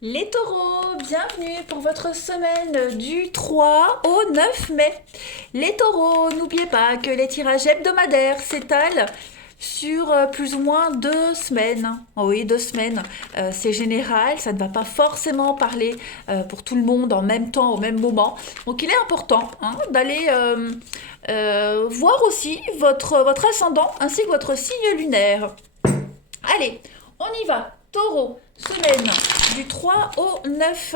Les taureaux, bienvenue pour votre semaine du 3 au 9 mai. Les taureaux, n'oubliez pas que les tirages hebdomadaires s'étalent sur plus ou moins 2 semaines. Oh oui, 2 semaines, c'est général, ça ne va pas forcément parler pour tout le monde en même temps, au même moment. Donc il est important d'aller voir aussi votre ascendant ainsi que votre signe lunaire. Allez, on y va. Taureau, semaine du 3 au 9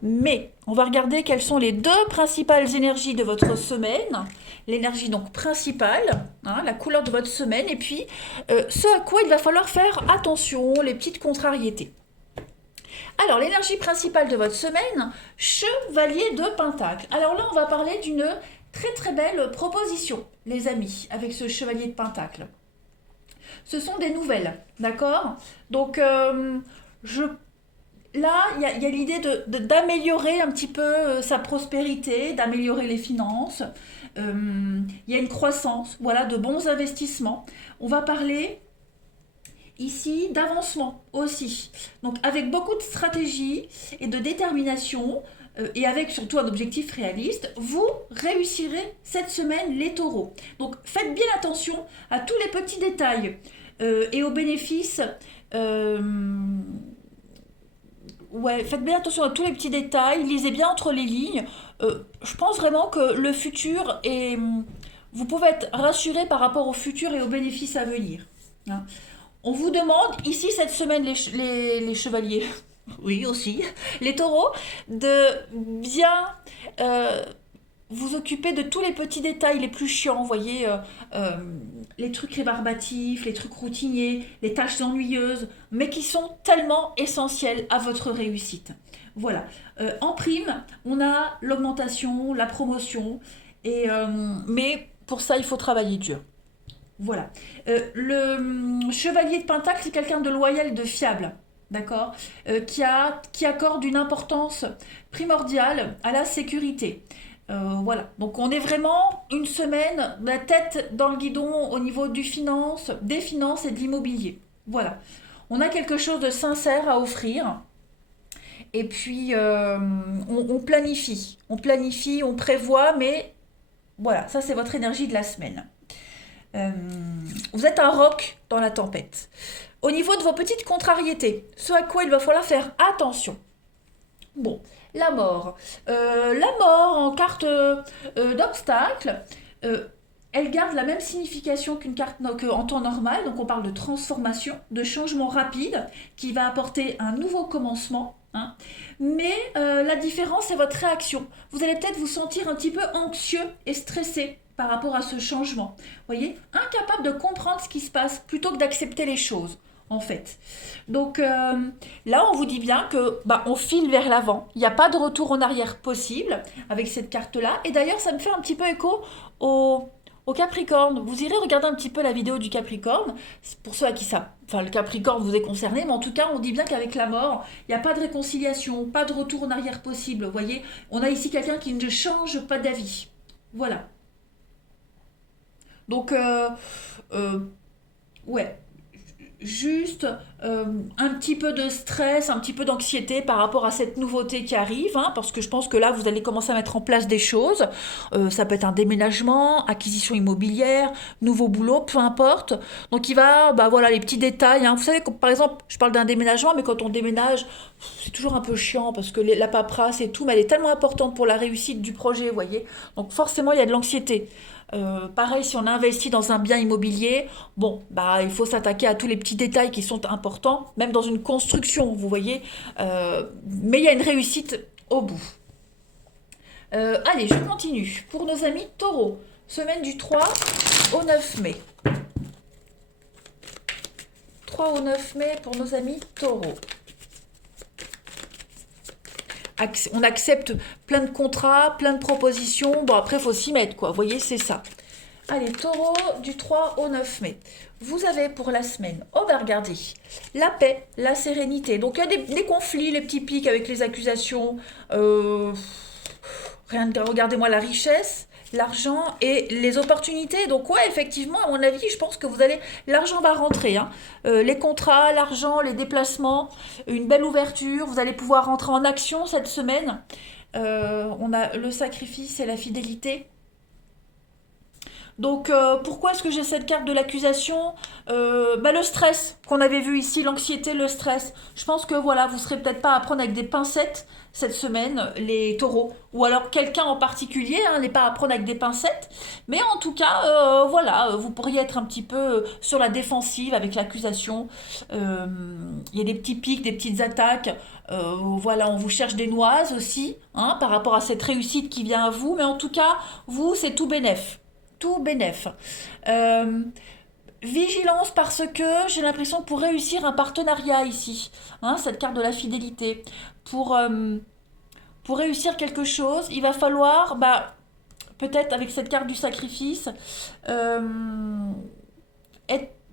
mai. On va regarder quelles sont les deux principales énergies de votre semaine. L'énergie donc principale, la couleur de votre semaine, et puis ce à quoi il va falloir faire attention, les petites contrariétés. Alors, l'énergie principale de votre semaine, chevalier de Pentacle. Alors là, on va parler d'une très très belle proposition, les amis, avec ce chevalier de Pentacle. Ce sont des nouvelles, d'accord. Donc, je, là, il y a l'idée d'améliorer un petit peu sa prospérité, d'améliorer les finances. Il y a une croissance, voilà, de bons investissements. On va parler ici d'avancement aussi. Donc, avec beaucoup de stratégie et de détermination, et avec surtout un objectif réaliste, vous réussirez cette semaine les taureaux. Donc faites bien attention à tous les petits détails et aux bénéfices. euh, ouais, faites bien attention à tous les petits détails, lisez bien entre les lignes. Je pense vraiment que le futur est... Vous pouvez être rassuré par rapport au futur et aux bénéfices à venir. Hein. On vous demande, ici cette semaine, les chevaliers, oui aussi, les taureaux, de bien vous occuper de tous les petits détails les plus chiants, vous voyez, les trucs rébarbatifs, les trucs routiniers, les tâches ennuyeuses, mais qui sont tellement essentielles à votre réussite. Voilà. En prime, on a l'augmentation, la promotion, mais pour ça, il faut travailler dur. Voilà. Le chevalier de Pentacle, c'est quelqu'un de loyal et de fiable, d'accord, qui accorde une importance primordiale à la sécurité. Voilà. Donc on est vraiment une semaine, la tête dans le guidon au niveau des finances et de l'immobilier. Voilà. On a quelque chose de sincère à offrir. Et puis on planifie, on prévoit, mais voilà, ça c'est votre énergie de la semaine. Euh, vous êtes un roc dans la tempête. Au niveau de vos petites contrariétés, ce à quoi il va falloir faire attention. Bon, la mort. La mort en carte d'obstacle, euh, elle garde la même signification qu'en temps normal. Donc on parle de transformation, de changement rapide qui va apporter un nouveau commencement. Hein. Mais la différence, c'est votre réaction. Vous allez peut-être vous sentir un petit peu anxieux et stressé par rapport à ce changement. Vous voyez, incapable de comprendre ce qui se passe plutôt que d'accepter les choses, en fait. Donc là, on vous dit bien que on file vers l'avant. Il n'y a pas de retour en arrière possible avec cette carte-là. Et d'ailleurs, ça me fait un petit peu écho au Capricorne. Vous irez regarder un petit peu la vidéo du Capricorne. C'est pour ceux à qui ça, enfin le Capricorne vous est concerné, mais en tout cas, on dit bien qu'avec la mort, il n'y a pas de réconciliation, pas de retour en arrière possible. Vous voyez, on a ici quelqu'un qui ne change pas d'avis. Voilà. Donc, euh, ouais, juste un petit peu de stress, un petit peu d'anxiété par rapport à cette nouveauté qui arrive, parce que je pense que là, vous allez commencer à mettre en place des choses. Ça peut être un déménagement, acquisition immobilière, nouveau boulot, peu importe. Donc il va, voilà, les petits détails. Vous savez, par exemple, je parle d'un déménagement, mais quand on déménage, c'est toujours un peu chiant parce que la paperasse et tout, mais elle est tellement importante pour la réussite du projet, vous voyez. Donc forcément, il y a de l'anxiété. Pareil, si on investit dans un bien immobilier, bon, il faut s'attaquer à tous les petits détails qui sont importants, même dans une construction, vous voyez. Mais il y a une réussite au bout. Allez, je continue. Pour nos amis taureaux, semaine du 3 au 9 mai. 3 au 9 mai pour nos amis taureaux. On accepte plein de contrats, plein de propositions. Bon, après, il faut s'y mettre, quoi. Vous voyez, c'est ça. Allez, taureau, du 3 au 9 mai. Vous avez pour la semaine, regardez, la paix, la sérénité. Donc, il y a des conflits, les petits pics avec les accusations. Regardez-moi la richesse, l'argent et les opportunités. Donc ouais, effectivement, à mon avis, je pense que l'argent va rentrer, hein. Les contrats, l'argent, les déplacements, une belle ouverture. Vous allez pouvoir rentrer en action cette semaine. On a le sacrifice et la fidélité. Donc pourquoi est-ce que j'ai cette carte de l'accusation? Le stress qu'on avait vu ici, l'anxiété, le stress. Je pense que voilà, vous serez peut-être pas à prendre avec des pincettes cette semaine, les taureaux. Ou alors quelqu'un en particulier, hein, n'est pas à prendre avec des pincettes. Mais en tout cas, voilà, vous pourriez être un petit peu sur la défensive avec l'accusation. Euh, Il y a des petits pics, des petites attaques. Voilà, on vous cherche des noises aussi, hein, par rapport à cette réussite qui vient à vous. Mais en tout cas, vous, c'est tout bénef. Tout bénef. Euh, Vigilance parce que j'ai l'impression que pour réussir un partenariat ici, hein, cette carte de la fidélité, pour, euh, pour réussir quelque chose, il va falloir, peut-être avec cette carte du sacrifice, euh,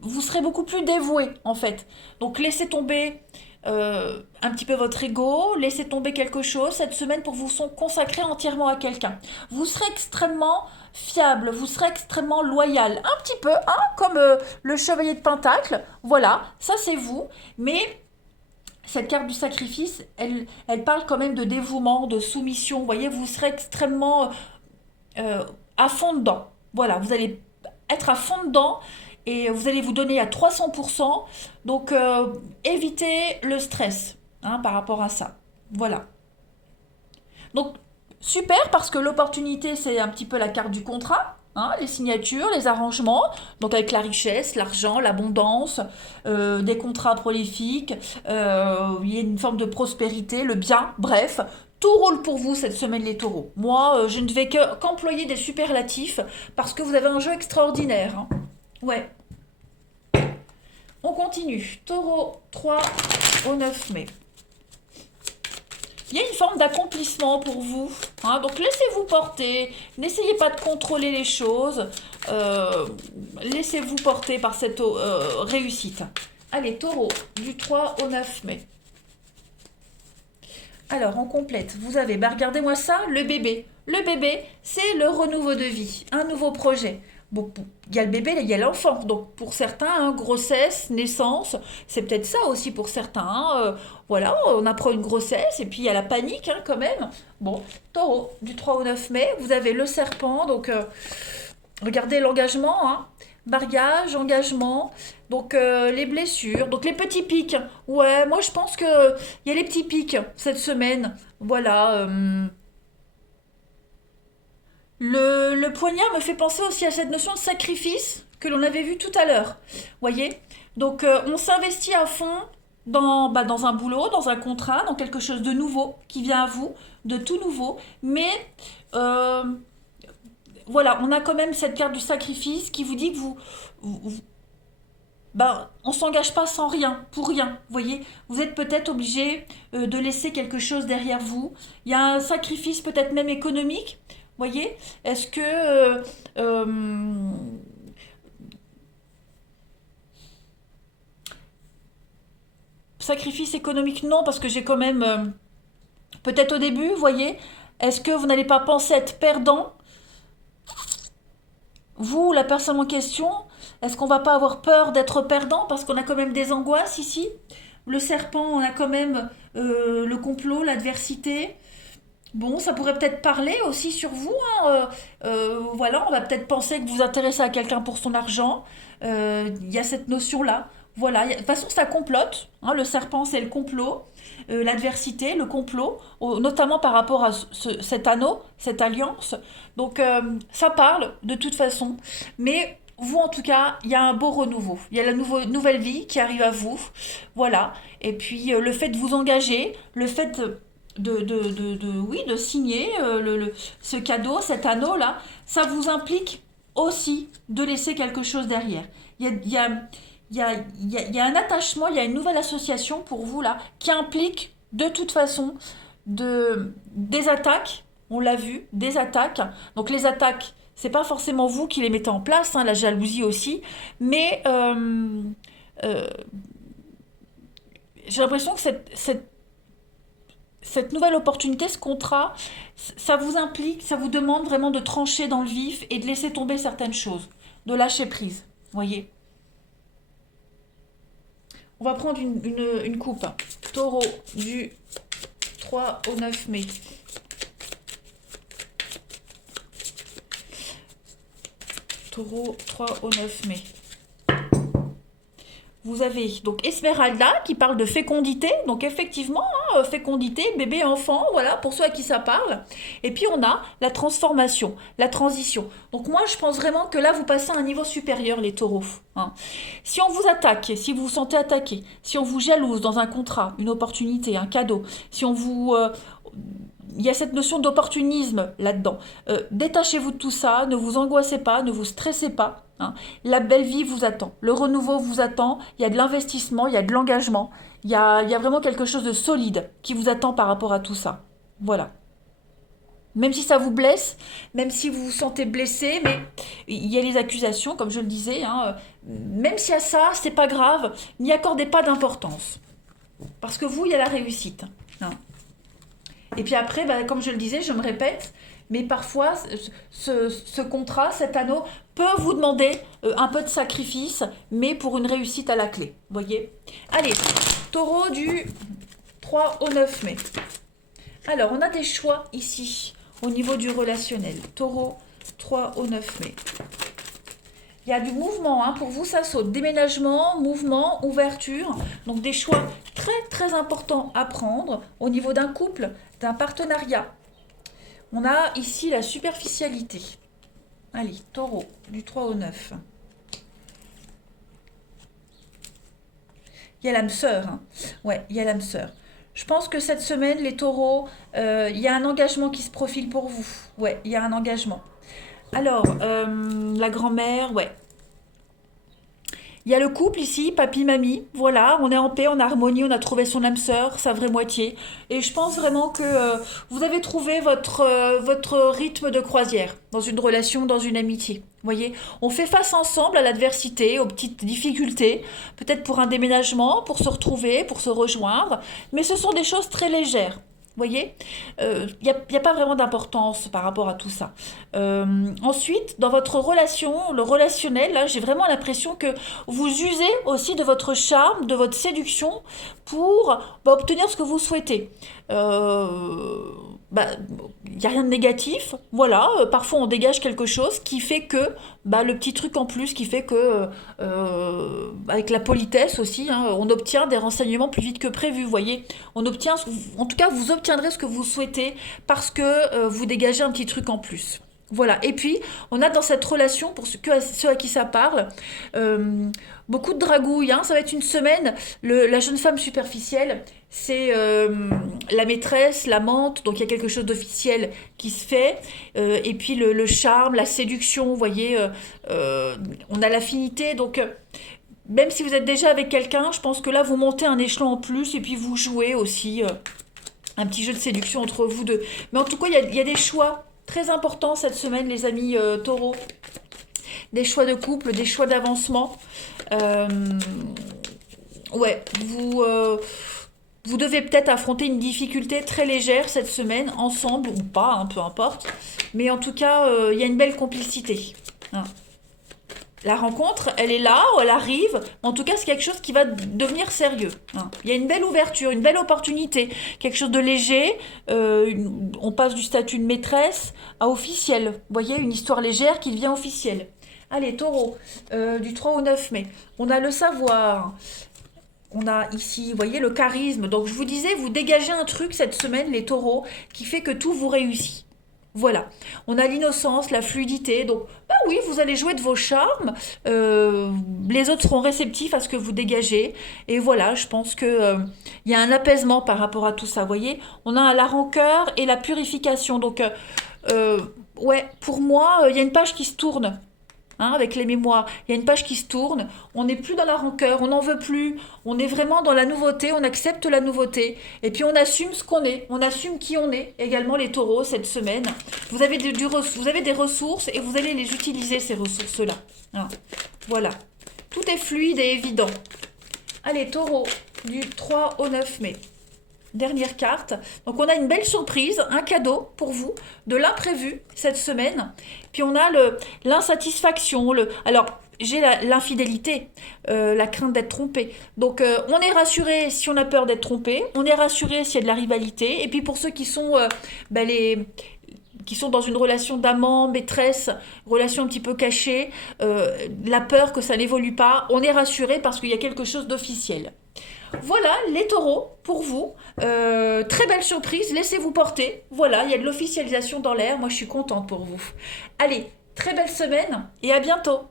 vous serez beaucoup plus dévoué en fait. Donc laissez tomber un petit peu votre ego, laissez tomber quelque chose cette semaine pour vous consacrer entièrement à quelqu'un. Vous serez extrêmement fiable, vous serez extrêmement loyal, un petit peu, hein, comme le chevalier de Pentacle. Voilà, ça c'est vous, mais cette carte du sacrifice, elle parle quand même de dévouement, de soumission. Vous voyez, vous serez extrêmement à fond dedans. Voilà, vous allez être à fond dedans et vous allez vous donner à 300%. Donc, évitez le stress, hein, par rapport à ça. Voilà. Donc, super, parce que l'opportunité, c'est un petit peu la carte du contrat. Hein, les signatures, les arrangements, donc avec la richesse, l'argent, l'abondance, des contrats prolifiques, il y a une forme de prospérité, le bien, bref, tout roule pour vous cette semaine les taureaux. Moi, je ne vais qu'employer des superlatifs parce que vous avez un jeu extraordinaire, hein. Ouais, on continue. Taureau 3 au 9 mai. Il y a une forme d'accomplissement pour vous, hein, donc laissez-vous porter, n'essayez pas de contrôler les choses, laissez-vous porter par cette réussite. Allez, taureau, du 3 au 9 mai. Alors, on complète, vous avez, regardez-moi ça, le bébé. Le bébé, c'est le renouveau de vie, un nouveau projet. Bon, il y a le bébé, il y a l'enfant. Donc pour certains, hein, grossesse, naissance, c'est peut-être ça aussi pour certains, hein. Voilà, on apprend une grossesse et puis il y a la panique, hein, quand même. Bon, taureau, du 3 au 9 mai, vous avez le serpent, donc regardez l'engagement, hein. Mariage, engagement, donc les blessures, donc les petits pics. Ouais, moi je pense que il y a les petits pics cette semaine. Voilà. Le poignard me fait penser aussi à cette notion de sacrifice que l'on avait vu tout à l'heure. Voyez. Donc on s'investit à fond dans un boulot, dans un contrat, dans quelque chose de nouveau qui vient à vous, de tout nouveau. Mais euh, voilà, on a quand même cette carte du sacrifice qui vous dit que on s'engage pas sans rien, pour rien. Vous voyez, vous êtes peut-être obligé de laisser quelque chose derrière vous. Il y a un sacrifice peut-être même économique. Vous voyez, est-ce que sacrifice économique non parce que j'ai quand même peut-être au début, vous voyez, est-ce que vous n'allez pas penser être perdant, vous, la personne en question, est-ce qu'on va pas avoir peur d'être perdant parce qu'on a quand même des angoisses ici? Le serpent, on a quand même le complot, l'adversité. Bon, ça pourrait peut-être parler aussi sur vous, hein. Voilà, on va peut-être penser que vous vous intéressez à quelqu'un pour son argent. Il y a cette notion-là. Voilà, de toute façon, ça complote, hein. Le serpent, c'est le complot. L'adversité, le complot, notamment par rapport à cet anneau, cette alliance. Donc, ça parle de toute façon. Mais vous, en tout cas, il y a un beau renouveau. Il y a la nouvelle vie qui arrive à vous. Voilà. Et puis, le fait de vous engager, le fait oui, de signer ce cadeau, cet anneau-là, ça vous implique aussi de laisser quelque chose derrière. Il y a, il y a, il y a un attachement, il y a une nouvelle association pour vous là, qui implique de toute façon des attaques, on l'a vu, des attaques. Donc les attaques, c'est pas forcément vous qui les mettez en place, hein, la jalousie aussi, mais euh, j'ai l'impression que cette nouvelle opportunité, ce contrat, ça vous implique, ça vous demande vraiment de trancher dans le vif et de laisser tomber certaines choses, de lâcher prise. Voyez. On va prendre une coupe. Taureau du 3 au 9 mai. Taureau 3 au 9 mai. Vous avez donc Esmeralda qui parle de fécondité, donc effectivement, hein, fécondité, bébé, enfant, voilà, pour ceux à qui ça parle. Et puis on a la transformation, la transition. Donc moi je pense vraiment que là vous passez à un niveau supérieur les taureaux. Hein. Si on vous attaque, si vous vous sentez attaqué, si on vous jalouse dans un contrat, une opportunité, un cadeau, si on vous... il y a cette notion d'opportunisme là-dedans. Détachez-vous de tout ça, ne vous angoissez pas, ne vous stressez pas. Hein. La belle vie vous attend, le renouveau vous attend, il y a de l'investissement, il y a de l'engagement, il y a vraiment quelque chose de solide qui vous attend par rapport à tout ça. Voilà. Même si ça vous blesse, même si vous vous sentez blessé, mais il y a les accusations, comme je le disais, hein, même s'il y a ça, c'est pas grave, n'y accordez pas d'importance. Parce que vous, il y a la réussite. Hein. Et puis après, bah, comme je le disais, je me répète, mais parfois, ce contrat, cet anneau, peut vous demander un peu de sacrifice, mais pour une réussite à la clé. Vous voyez? Allez, taureau du 3 au 9 mai. Alors, on a des choix ici, au niveau du relationnel. Taureau, 3 au 9 mai. Il y a du mouvement, hein, pour vous ça saute. Déménagement, mouvement, ouverture. Donc des choix très très importants à prendre au niveau d'un couple, d'un partenariat. On a ici la superficialité. Allez, taureau, du 3 au 9. Il y a l'âme sœur. Hein. Ouais, il y a l'âme sœur. Je pense que cette semaine, les taureaux, il y a un engagement qui se profile pour vous. Ouais, il y a un engagement. Alors, la grand-mère, ouais. Il y a le couple ici, papy, mamie, voilà, on est en paix, en harmonie, on a trouvé son âme sœur, sa vraie moitié. Et je pense vraiment que vous avez trouvé votre rythme de croisière dans une relation, dans une amitié. Vous voyez, on fait face ensemble à l'adversité, aux petites difficultés, peut-être pour un déménagement, pour se retrouver, pour se rejoindre, mais ce sont des choses très légères. Vous voyez, y a pas vraiment d'importance par rapport à tout ça. Ensuite, dans votre relation, le relationnel, là, j'ai vraiment l'impression que vous usez aussi de votre charme, de votre séduction pour obtenir ce que vous souhaitez. Bah, il n'y a rien de négatif, voilà, parfois on dégage quelque chose qui fait que, bah, le petit truc en plus qui fait que, avec la politesse aussi, hein, on obtient des renseignements plus vite que prévu, vous voyez, on obtient, en tout cas vous obtiendrez ce que vous souhaitez parce que vous dégagez un petit truc en plus. Voilà, et puis on a dans cette relation, pour ceux à qui ça parle, beaucoup de dragouilles, hein. Ça va être une semaine, la jeune femme superficielle, c'est la maîtresse, l'amante, donc il y a quelque chose d'officiel qui se fait, et puis le charme, la séduction, vous voyez, on a l'affinité, donc même si vous êtes déjà avec quelqu'un, je pense que là vous montez un échelon en plus, et puis vous jouez aussi un petit jeu de séduction entre vous deux. Mais en tout cas, il y a des choix très importants cette semaine, les amis taureaux. Des choix de couple, des choix d'avancement. Euh, ouais, vous devez peut-être affronter une difficulté très légère cette semaine, ensemble ou pas, hein, peu importe. Mais en tout cas, il y a une belle complicité. Hein. La rencontre, elle est là, elle arrive. En tout cas, c'est quelque chose qui va devenir sérieux. Hein. Il y a une belle ouverture, une belle opportunité. Quelque chose de léger. On passe du statut de maîtresse à officiel. Vous voyez, une histoire légère qui devient officielle. Allez, taureau, du 3 au 9 mai. On a le savoir. On a ici, vous voyez, le charisme. Donc, je vous disais, vous dégagez un truc cette semaine, les taureaux, qui fait que tout vous réussit. Voilà, on a l'innocence, la fluidité, donc bah oui, vous allez jouer de vos charmes, les autres seront réceptifs à ce que vous dégagez, et voilà, je pense que y a un apaisement par rapport à tout ça, vous voyez, on a la rancœur et la purification, donc ouais, pour moi, il y a une page qui se tourne, hein, avec les mémoires. Il y a une page qui se tourne, on n'est plus dans la rancœur, on n'en veut plus, on est vraiment dans la nouveauté, on accepte la nouveauté, et puis on assume ce qu'on est, on assume qui on est, également les taureaux cette semaine. Vous avez, vous avez des ressources et vous allez les utiliser, ces ressources-là. Hein. Voilà, tout est fluide et évident. Allez, taureau, du 3 au 9 mai. Dernière carte. Donc on a une belle surprise, un cadeau pour vous, de l'imprévu cette semaine. Puis on a l'insatisfaction. Alors j'ai l'infidélité, la crainte d'être trompé. Donc on est rassuré si on a peur d'être trompé, on est rassuré s'il y a de la rivalité. Et puis pour ceux qui sont qui sont dans une relation d'amant, maîtresse, relation un petit peu cachée, la peur que ça n'évolue pas, on est rassuré parce qu'il y a quelque chose d'officiel. Voilà les taureaux pour vous. Très belle surprise, laissez-vous porter. Voilà, il y a de l'officialisation dans l'air. Moi, je suis contente pour vous. Allez, très belle semaine et à bientôt.